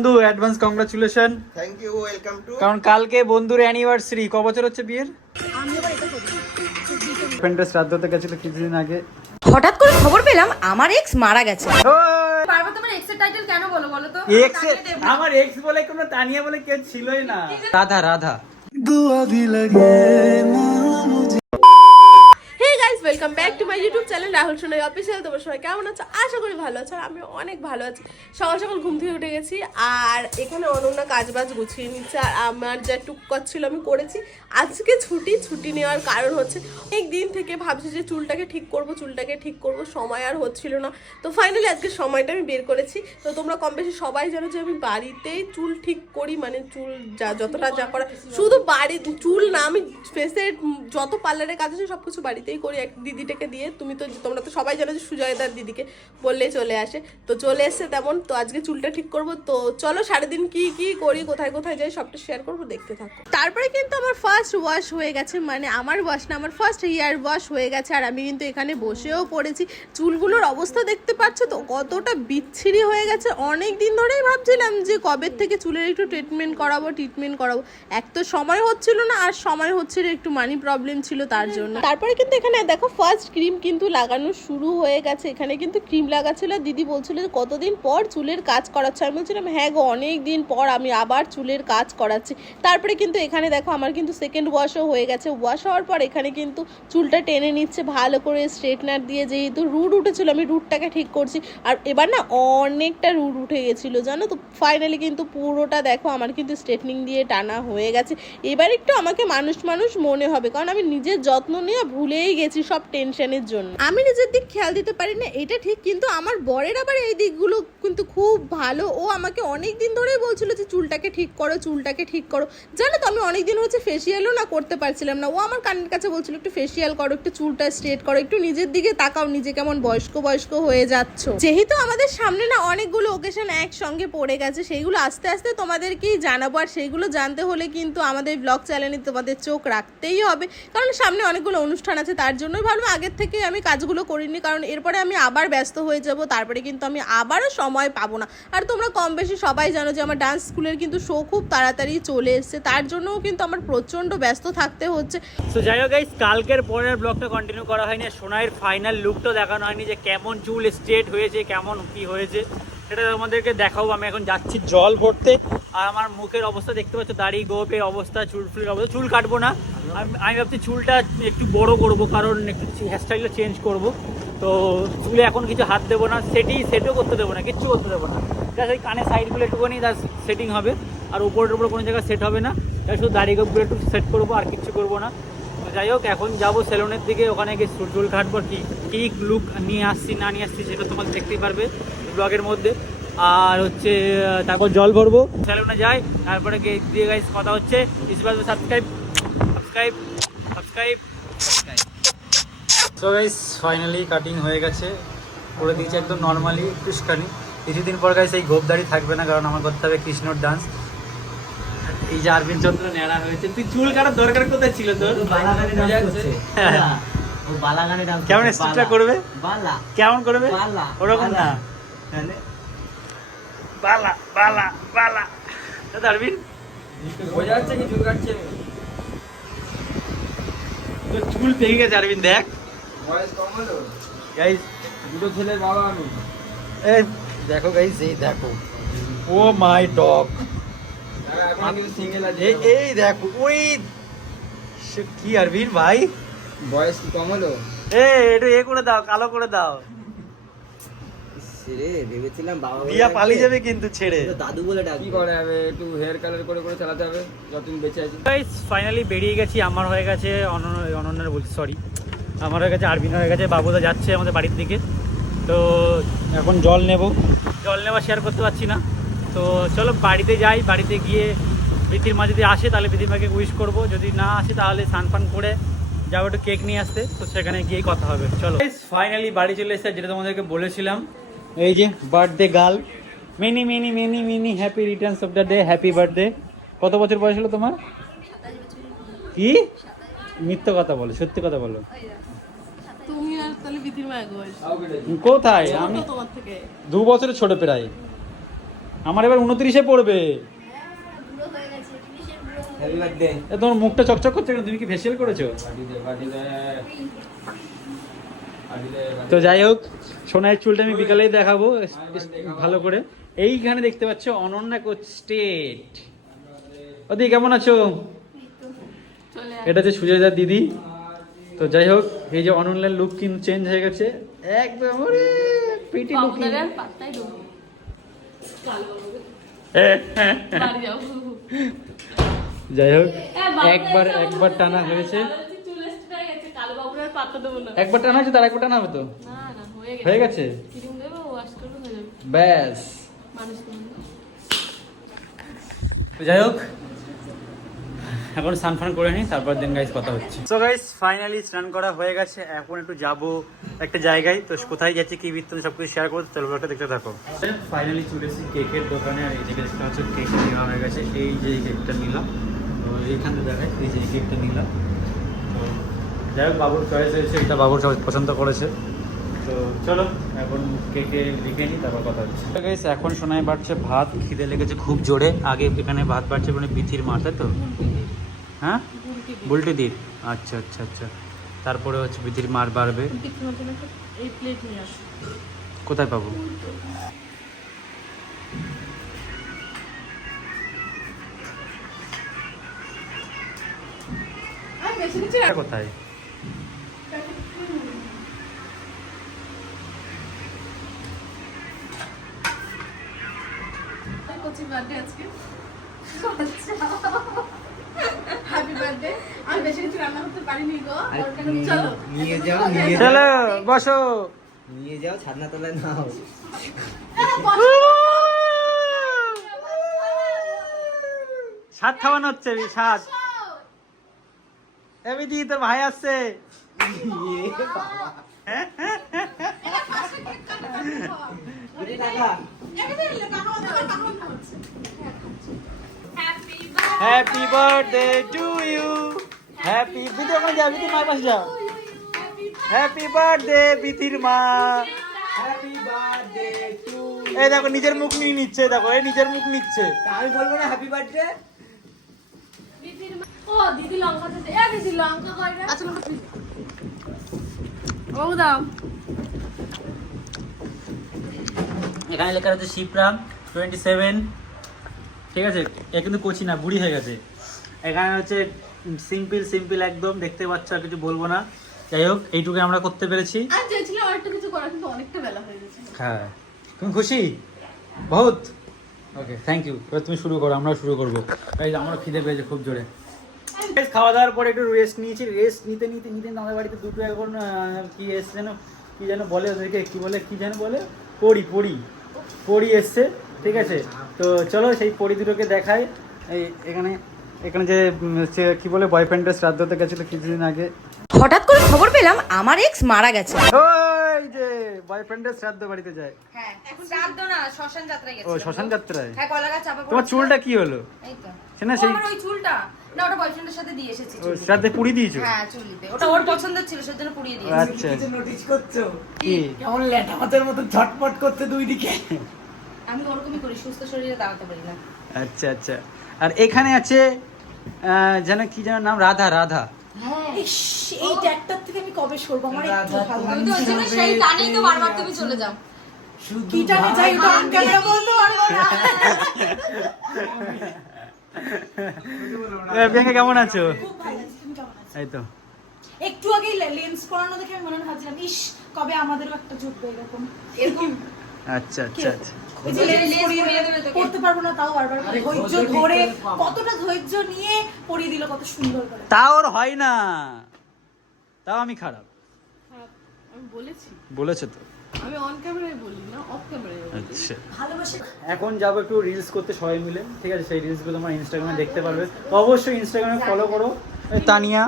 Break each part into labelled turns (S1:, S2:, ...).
S1: বন্ধু advance congratulation
S2: thank you welcome to
S1: কারণ কালকে বন্ধুর অ্যানিভার্সারি ক বছর হচ্ছে বিয়ের? ফ্রেন্ডের শ্রাদ্ধতে গেছিল কিছুদিন আগে।
S3: হঠাৎ করে খবর পেলাম আমার এক্স মারা গেছে।
S4: বারবার তোমার এক্সের টাইটেল কেন বলো বলো তো?
S1: এক্স আমার এক্স বলে কোনো তানিয়া বলে কেউ ছিলই না। Radha
S4: Radha. Hey welcome back to my YouTube channel Rahul Sonai official তোমার সবাই কেমন আছো? আশা করি ভালো আছো আর আমি অনেক ভালো আছি। সকাল সকাল ঘুম থেকে উঠে গেছি আর এখানে অনন্য কাজ বাজ গুছিয়ে নিচ্ছে আর আমার যা টুক ছিল আমি করেছি। আজকে ছুটি ছুটি নেওয়ার কারণ হচ্ছে অনেক দিন থেকে ভাবছি যে চুলটাকে ঠিক করব, চুলটাকে ঠিক করব, সময় আর হচ্ছিল না। তো ফাইনালি আজকে সময়টা আমি বের করেছি। তো তোমরা কম বেশি সবাই জানো যে আমি বাড়িতেই চুল ঠিক করি মানে চুল যা যতটা যা করা শুধু বাড়ি চুল না, আমি ফেসে যত পার্লারের কাজ আছে সব কিছু বাড়িতেই করি। দিদিটাকে দিয়ে তুমি তো তোমরা তো সবাই জানো যে সুজয়দার দিদিকে বললে চলে আসে। তো চলে এসছে তেমন, তো আজকে চুলটা ঠিক করব। তো চলো সারাদিন কি কি করি, কোথায় কোথায় যাই সবটা শেয়ার করব, দেখতে থাকো। তারপরে কিন্তু আমার ফার্স্ট ওয়াশ হয়ে গেছে মানে আমার ওয়াশ না, আমার ফার্স্ট হেয়ার ওয়াশ হয়ে গেছে, আর আমি কিন্তু এখানে বসেও পড়েছি। চুলগুলোর অবস্থা দেখতে পাচ্ছ তো, কতটা বিচ্ছিরি হয়ে গেছে। অনেক দিন ধরেই ভাবছিলাম যে কবে থেকে চুলের একটু ট্রিটমেন্ট করাবো ট্রিটমেন্ট করাবো। এক তো সময় হচ্ছিল না, আর সময় হচ্ছিল একটু মানি প্রবলেম ছিল তার জন্য। তারপরে কিন্তু এখানে দেখো ফার্স্ট ক্রিম কিন্তু লাগানো শুরু হয়ে গেছে। এখানে কিন্তু ক্রিম লাগাচ্ছিল। দিদি বলছিল যে, কতদিন পর চুলের কাজ করাচ্ছে? আমি বলছিলাম হ্যাঁ গো অনেক দিন পর আমি আবার চুলের কাজ করাচ্ছি। তারপরে কিন্তু এখানে দেখো, আমার কিন্তু সেকেন্ড ওয়াশও হয়ে গেছে। ওয়াশ হওয়ার পর এখানে কিন্তু চুলটা টেনে নিচ্ছে, ভালো করে স্ট্রেটনার দিয়ে যেহেতু রুট উঠেছিল, আমি রুটটাকে ঠিক করছি। আর এবার না, অনেকটা রুট উঠে গেছিল, জানো তো? ফাইনালি কিন্তু পুরোটা দেখো, আমার কিন্তু স্ট্রেটনিং দিয়ে টানা হয়ে গেছে। এবার একটু আমাকে মানুষ মানুষ মনে হবে, কারণ আমি নিজের যত্ন নিয়ে ভুলেই গেছি সব টেনশনের জন্য। আমি নিজের দিক খেয়াল দিতে পারি না, এটা ঠিক, কিন্তু আমার বরের আবার এই দিকগুলো কিন্তু খুব ভালো। ও আমাকে অনেক দিন ধরেই বলছিল যে, চুলটাকে ঠিক করো, চুলটাকে ঠিক করো। জানো তো, আমি অনেক দিন হচ্ছে ফেসিয়ালও না করতে পারছিলাম না। ও আমার কানের কাছে বলছিল, একটু ফেসিয়াল করো, একটু চুলটা স্ট্রেট করো, একটু নিজের দিকে তাকাও, নিজে কেমন বয়স্ক বয়স্ক হয়ে যাচ্ছ। যেহেতু আমাদের সামনে না অনেকগুলো ওকেশন একসঙ্গে পড়ে গেছে, সেইগুলো আস্তে আস্তে তোমাদেরকেই জানাব, আর সেইগুলো জানতে হলে কিন্তু আমাদের ব্লগ চ্যানেলে তোমাদের চোখ রাখতেই হবে। কারণ সামনে অনেকগুলো অনুষ্ঠান আছে, তার জন্যই ভাবলাম আগের থেকে আমি কাজগুলো করিনি, কারণ এরপরে আমি আবার ব্যস্ত হয়ে যাব, তারপরে কিন্তু আমি আবারও সময় পাবো না। আর তোমরা কম বেশি সবাই জানো যে আমার ডান্স স্কুলের কিন্তু শো খুব তাড়াতাড়ি চলে এসছে, তার জন্যও কিন্তু আমার প্রচণ্ড ব্যস্ত থাকতে হচ্ছে।
S1: তো যাই হোক কালকের পরের ব্লগটা কন্টিনিউ করা হয়নি সোনাইয়ের ফাইনাল লুকটা দেখানো হয়নি যে কেমন চুল স্ট্রেট হয়েছে, কেমন কি হয়েছে। সেটা তোমাদেরকে দেখাবো। আমি এখন যাচ্ছি জল ভরতে। আর আমার মুখের অবস্থা দেখতে পাচ্ছ, দাড়ি, গোপের অবস্থা, চুল ফুলের অবস্থা, চুল কাটবো না। আমি ভাবছি চুলটা একটু বড় করব, কারণ একটু হেয়ারস্টাইলটা চেঞ্জ করব। তো চুলে এখন কিছু হাত দেবো না, সেটি, সেটও করতে দেবো না, কিচ্ছু করতে দেবো না। জাস্ট ওই কানের সাইডগুলো একটুখানি জাস্ট সেটিং হবে, আর উপরের উপরে কোনো জায়গায় সেট হবে না। শুধু দাড়ি, গোপগুলো একটু সেট করব, আর কিচ্ছু করব না। যাই হোক, এখন যাব সেলুনের দিকে, ওখানে গিয়ে চুল কাটবো কি, কী লুক নিয়ে আসছি, না নিয়ে আসছি, সেটা তোমাকে দেখতেই পারবে। ব্লগের মধ্যে। আর হচ্ছে তারপর জল ভরবো। সেলুনে যাই তারপরে দিয়ে গাইস কথা হচ্ছে। Subscribe subscribe subscribe so guys finally cutting হয়ে গেছে। করে দিয়েছে একদম নর্মালি একটুখানি। কিছুদিন পর গাইস এই গোপদারি থাকবে না কারণ আমার করতে হবে কৃষ্ণর ডান্স এই যে আরবিন চন্দ্র ন্যাড়া হয়েছে। তুই চুল কাটার দরকার কোথায় ছিল তোর? কেমন স্টেপটা করবে? কেমন করবে?
S5: বালা।
S1: ওরকম না।
S5: বালা।
S1: বালা বালা বালা। দাদা আরবিন
S5: বোঝা যাচ্ছে কি চুল কাটছে?
S1: চুল পেকে গেছে আরবিন দেখ।
S5: বয়স কম হলো?
S1: গাইস
S5: দুটো ছেলের বাবা আমি।
S1: এই দেখো গাইস এই দেখো। Oh my dog.
S5: আছে।
S1: এই দেখো ওই। সে কি আরবিন ভাই?
S5: বয়স কি কম হলো?
S1: এ একটু এ করে দাও কালো করে দাও।
S6: রে ভেবেছিলাম বাবা
S1: দিয়া পালিয়ে যাবে কিন্তু ছেড়ে।
S6: তো দাদু বলে
S5: কি
S6: ডাকবে
S5: করে হবে একটু হেয়ার কালার করে করে চালাতে হবে যতদিন বেঁচে আছি।
S1: গাইস ফাইনালি বেরিয়ে গেছি। আমার হয়ে গেছে অনন্য অনন্যের বলছি সরি আমার হয়ে গেছে আরবিন হয়ে গেছে বাবুদা যাচ্ছে আমাদের বাড়ির দিকে। তো এখন জল নেব। জল নেওয়া শেয়ার করতে পারছি না। তো চলো বাড়িতে যাই বাড়িতে গিয়ে প্রীতির মা যদি আসে তাহলে প্রীতিমাকে উইশ করব। যদি না আসে তাহলে স্নান ফান করে যাব একটু কেক নিয়ে আসতে। তো সেখানে গিয়েই কথা হবে। চলো। ফাইনালি বাড়ি চলে এসেছে যেটা তোমাদেরকে বলেছিলাম এই যে birthday girl many many many many happy returns of the day happy birthday কত বছর বয়স হলো তোমার? কি? মিথ্যে কথা বলো সত্যি কথা বলো। কোথায়? আমি দু বছরের ছোট প্রায়। আমার এবার উনত্রিশে পড়বে।
S5: হ্যাপি বার্থডে
S1: এ, তোমার মুখটা চকচক করছে কেন? তুমি কি ফেসিয়াল করেছ? তো যাই হোক সোনার চুলটা আমি বিকালেই দেখাবো ভালো করে। এইখানে দেখতে পাচ্ছ অনন্যা কোচ স্টেট। ওদি কেমন আছো? এটা হচ্ছে সুজয়দার দিদি। তো যাই হোক এই যে অনন্যার লুক কিন্তু চেঞ্জ হয়ে গেছে। একদম ওরে পিটি লুক যাই হোক একবার একবার টানা হয়েছে। একবার টানা হয়েছে তার একবার টানা হবে তো? হয়ে গেছে। ব্যাস। যাই হোক এখন স্নান ফান করে নিই তারপর দিন গাইস কথা হচ্ছে। সো গাইস ফাইনালি স্নান করা হয়ে গেছে এখন একটু যাব একটা জায়গায়। তো কোথায় যাচ্ছে কি বৃত্তান্ত সব কিছু শেয়ার করতে চলো ব্লগটা দেখতে থাকো। ফাইনালি চলে এসেছি কেকের দোকানে আর এই যে দেখতে হচ্ছে কেক নেওয়া হয়ে গেছে এই যে কেকটা নিলাম। তো এইখানে দেখায় এই যে কেকটা নিলাম। যাই হোক বাবুর চয়েস হয়েছে এটা বাবুর পছন্দ করেছে। তো চলো এখন কেকে লিখে নিই তারপর কথা হচ্ছে। গাইস এখন শোনায় বাড়ছে ভাত খিদে লেগেছে খুব জোরে। আগে এখানে ভাত বাড়ছে মানে বিথির মা তাই তো? হ্যাঁ? বুলটি দির। আচ্ছা আচ্ছা আচ্ছা। তারপরে হচ্ছে বিথির মার বাড়বে। কোথায় পাবো? কোথায়?
S4: বার্থডে কারণে চলো।
S2: নিয়ে যাও নিয়ে যাও।
S1: চলো বসো।
S2: নিয়ে যাও ছাদনা তলায় নাও।
S1: সাত খাওয়ানো হচ্ছে সাত। এ বিধি তোর ভাই আসছে।
S2: দুটি টাকা
S1: happy birthday to you happy বিধি ওখানে যা বিধি মায়ের পাশে যাও হ্যাপি বার্থডে বিধির মা।
S2: হ্যাপি বার্থডে টু
S1: এই দেখো নিজের মুখ নিয়ে নিচ্ছে দেখো এই নিজের মুখ নিচ্ছে।
S2: আমি বলব না হ্যাপি বার্থডে
S4: ও দিদি লঙ্কা এ দিদি লঙ্কা কই আচ্ছা ও দাও
S1: এখানে লেখা আছে শিবরাম টোয়েন্টি সেভেন ঠিক আছে? এ কিন্তু কচি না বুড়ি হয়ে গেছে। এখানে হচ্ছে সিম্পল সিম্পল একদম দেখতে পাচ্ছ আর কিছু বলব না। যাই হোক এইটুকু আমরা করতে পেরেছি।
S4: আমি কিছু করার কিন্তু অনেকটা বেলা হয়ে গেছে।
S1: হ্যাঁ। তুমি খুশি? বহুত? ওকে থ্যাংক ইউ এবার তুমি শুরু করো আমরাও শুরু করব। তাই আমারও খিদে পেয়েছে খুব জোরে। খাওয়া দাওয়ার পরে একটু রেস্ট নিয়েছি। রেস্ট নিতে নিতে নিতে আমাদের বাড়িতে দুটো এখন কি এসছে যেন কি যেন বলে ওদেরকে কি বলে কি যেন বলে? পড়ি পড়ি পড়ি এসছে। ঠিক আছে? তো চলো সেই পড়ি দুটোকে দেখাই। এই এখানে এখানে যে হচ্ছে কি বলে বয়ফ্রেন্ডের শ্রাদ্ধতে গেছিল কিছুদিন আগে।
S3: হঠাৎ করে খবর পেলাম আমার এক্স মারা গেছে।
S1: ওই যে বয়ফ্রেন্ডের শ্রাদ্ধ বাড়িতে যায়।
S3: হ্যাঁ শ্রাদ্ধ না শ্মশান যাত্রায়
S1: ও শ্মশান যাত্রায়?
S3: হ্যাঁ কলা গাছ চাপা
S1: তোমার চুলটা কি হলো?
S3: এই তো।
S1: সে না সেই
S3: আমার ওই চুলটা। না ওটা বয়ফ্রেন্ডের সাথে দিয়ে এসেছি
S1: ও, শ্রাদ্ধে পুড়ি দিয়েছ?
S3: হ্যাঁ চুলিতে। ওটা ওর পছন্দের ছিল সেজন্য পুড়িয়ে দিয়েছি।
S1: আচ্ছা।
S2: নোটিস করছ?
S1: কি?
S2: কেমন ল্যাটা মাথার মতো ঝটপট করতে দুই দিকে?
S3: আমি ওরকমই করি সুস্থ শরীরে দাঁড়াতে পারি না।
S1: আচ্ছা আচ্ছা। আর এখানে আছে যেন কি যেন নাম রাধা রাধা।
S6: এই ট্যাগটার থেকে আমি কবে সরবো? আমার একটু ভালো
S2: তুমি
S6: লাগে।
S3: ওই জন্য সেই টানেই তো বারবার তুমি চলে যাও।
S6: কি টানে যাই ওটা আমি বলতে পারব না।
S1: প্রিয়াঙ্কা কেমন আছো? এই তো।
S6: একটু আগেই লেন্স পরানো দেখে আমি মনে মনে ভাবছিলাম ইস কবে আমাদেরও একটা জুটবে এরকম।
S3: এরকম
S1: আচ্ছা আচ্ছা আচ্ছা।
S6: ওই যে লেন্স
S3: লেন্স
S6: পরিয়ে
S3: পরিয়ে দেবে তোকে।
S6: পড়তে পারব না তাও বারবার
S2: আরে
S6: ধৈর্য
S2: ধৈর্য
S6: ধরে
S2: নিতে হবে।
S6: কতটা ধৈর্য নিয়ে পরিয়ে দিল কত সুন্দর করে।
S1: তা ওর হয় না। তাও আমি খারাপ।
S4: হ্যাঁ, আমি বলেছি।
S1: বলেছে তো।
S4: আমি অন ক্যামেরায় বলি না অফ ক্যামেরায়
S1: আচ্ছা।
S6: ভালোবাসে।
S1: এখন যাব একটু রিলস করতে সবাই মিলে। ঠিক আছে সেই রিলসগুলো তোমরা ইনস্টাগ্রামে দেখতে পারবে। অবশ্যই ইনস্টাগ্রামে ফলো করো। তানিয়া।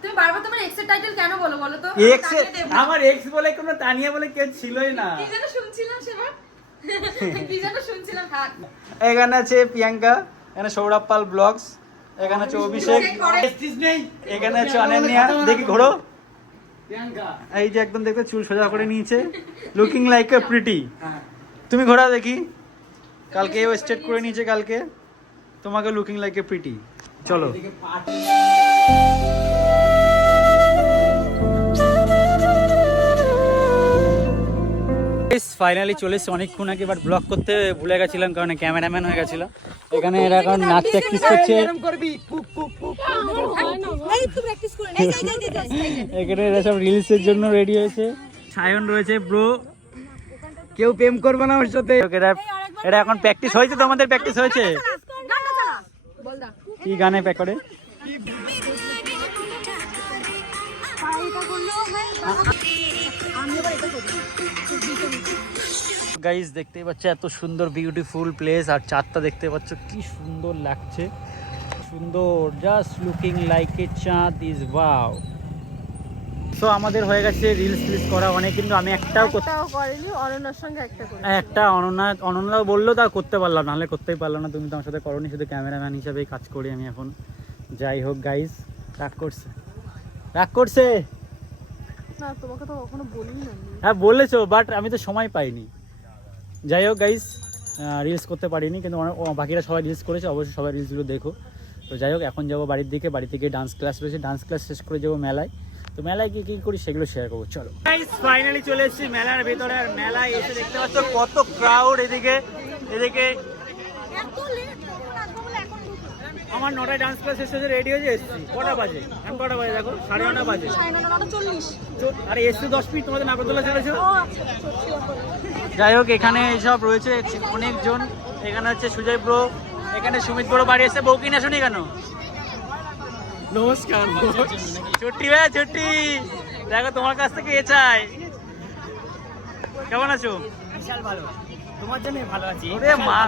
S3: তুমি বারবার তোমার এক্সের টাইটেল কেন বলো? বলো তো।
S1: এক্স আমার এক্স বলে কোনো তানিয়া বলে কেউ ছিলই না।
S3: কি যেন শুনছিলাম সেবার? কি যেন শুনছিলাম থাক।
S1: এখানে আছে প্রিয়াঙ্কা এখানে সৌরভ পাল ব্লগস এখানে আছে অভিষেক। এখানে আছে অনন্যা। দেখি ঘোরো। এই যে একদম দেখতে চুল সোজা করে নিয়েছে। লুকিং লাইক এ প্রিটি তুমি ঘোরা দেখি। কালকে ও স্টেট করে নিয়েছে কালকে। তোমাকে লুকিং লাইক এ প্রিটি চলো। ফাইনালি চলে এসেছে অনেকক্ষণ আগে বাট ব্লগ করতে ভুলে গেছিলাম কারণ ক্যামেরাম্যান হয়ে গেছিল এখানে এরা এখন নাচ প্র্যাকটিস করছে এখানে এরা সব রিলসের জন্য রেডি হয়েছে সায়ন রয়েছে ব্রো
S2: কেউ প্রেম করবে না ওর সাথে
S1: এটা এখন প্র্যাকটিস হয়েছে তো আমাদের প্র্যাকটিস হয়েছে কি গানে প্যাক করে গাইস দেখতেই পাচ্ছ এত সুন্দর বিউটিফুল প্লেস আর চাঁদটা দেখতে পাচ্ছ কি সুন্দর লাগছে। সুন্দর জাস্ট লুকিং লাইক এ চাঁদ ইজ বাউ তো আমাদের হয়ে গেছে রিলস ফিলস করা অনেক কিন্তু আমি একটাও করতে
S4: একটাও সঙ্গে একটা
S1: একটা অনন্যা অনন্যাও বলল তা করতে পারলাম নাহলে করতেই পারলাম না। তুমি তো আমার সাথে করনি শুধু ক্যামেরাম্যান হিসাবেই কাজ করি আমি এখন। যাই হোক গাইস রাগ করছে। রাগ করছে?
S4: না তোমাকে তো কখনো বলিনি না
S1: হ্যাঁ বলেছ বাট আমি তো সময় পাইনি। যাই হোক গাইস রিলস করতে পারিনি কিন্তু বাকিরা সবাই রিলস করেছে অবশ্যই সবাই রিলসগুলো দেখো। তো যাই হোক এখন যাব বাড়ির দিকে বাড়ি থেকে ডান্স ক্লাস রয়েছে ডান্স ক্লাস শেষ করে যাব মেলায়। তো মেলায় কি কি করি সেগুলো শেয়ার করব চলো। ফাইনালি চলে এসেছি মেলার ভেতরে আর মেলায় এসে দেখতে পাচ্ছ কত ক্রাউড এদিকে এদিকে আমার নটায় ডান্স ক্লাস এসেছে রেডি হয়ে এসেছি। কটা বাজে? এখন কটা বাজে দেখো? সাড়ে নটা বাজে। আরে এসছে দশ মিনিট তোমাদের নাগরদোলা ছেড়েছো যাই হোক এখানে সব রয়েছে অনেকজন। এখানে হচ্ছে সুজয় ব্রো এখানে সুমিত বড় বাড়ি এসে বউ কিনা শুনি কেন? নমস্কার ছুটি ভাই ছুটি। দেখো তোমার কাছ থেকে এ চাই। কেমন আছো?
S2: বিশাল ভালো। তোমার জন্য ভালো আছি।
S1: ওরে মা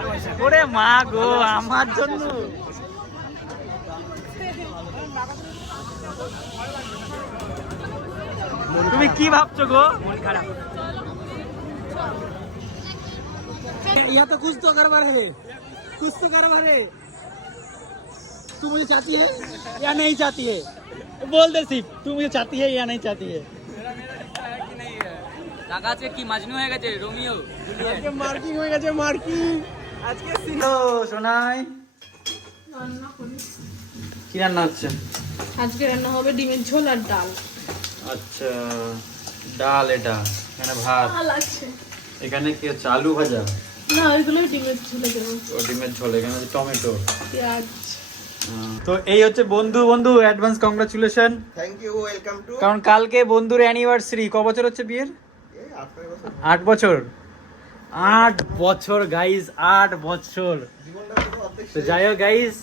S1: ওরে মা গো আমার জন্য। তুমি কি ভাবছো গো
S2: মন খারাপ या तो कुछ तो गड़बड़ है कुछ तो गड़बड़ है
S1: तू मुझे चाहती है या नहीं चाहती है बोल दे सिर्फ तू मुझे चाहती है या नहीं चाहती है
S5: টাকা আছে কি মাজনু হয়ে গেছে রোমিও
S2: মার্কিং হয়ে গেছে মার্কিং আজকে
S1: হ্যালো সোনাই কি রান্না হচ্ছে
S4: আজকে রান্না হবে ডিমের ঝোল আর ডাল।
S1: আচ্ছা ডাল এটা এখানে ভাত।
S4: ভালো লাগছে
S1: এখানে কি হচ্ছে আলু ভাজা?
S4: না ওইগুলোই ডিমের ঝোলে দেবো।
S1: ও ডিমের ঝোল এখানে হচ্ছে টমেটো।
S4: পেঁয়াজ।
S1: তো এই হচ্ছে বন্ধু বন্ধু advance congratulation
S7: thank you welcome to
S1: কারণ কালকে বন্ধুর অ্যানিভার্সারি ক বছর হচ্ছে বিয়ের? আট বছর। আট বছর। গাইজ আট বছর। তো যাই হোক গাইজ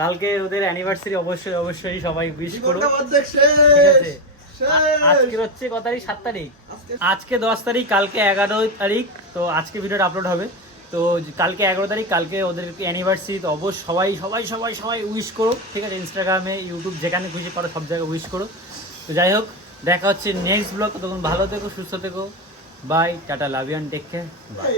S1: কালকে ওদের অ্যানিভার্সারি অবশ্যই অবশ্যই সবাই উইশ করো। ঠিক আছে? আজকে হচ্ছে ক তারিখ? সাত তারিখ। আজকে দশ তারিখ কালকে এগারো তারিখ। তো আজকে ভিডিওটা আপলোড হবে। তো কালকে এগারো তারিখ কালকে ওদের অ্যানিভার্সারি তো অবশ্য সবাই সবাই সবাই সবাই উইশ করো। ঠিক আছে? ইনস্টাগ্রামে ইউটিউব যেখানে খুশি পারো সব জায়গায় উইশ করো। তো যাই হোক দেখা হচ্ছে নেক্সট ব্লগ তখন ভালো থেকো সুস্থ থেকো। Bye tata love you take care bye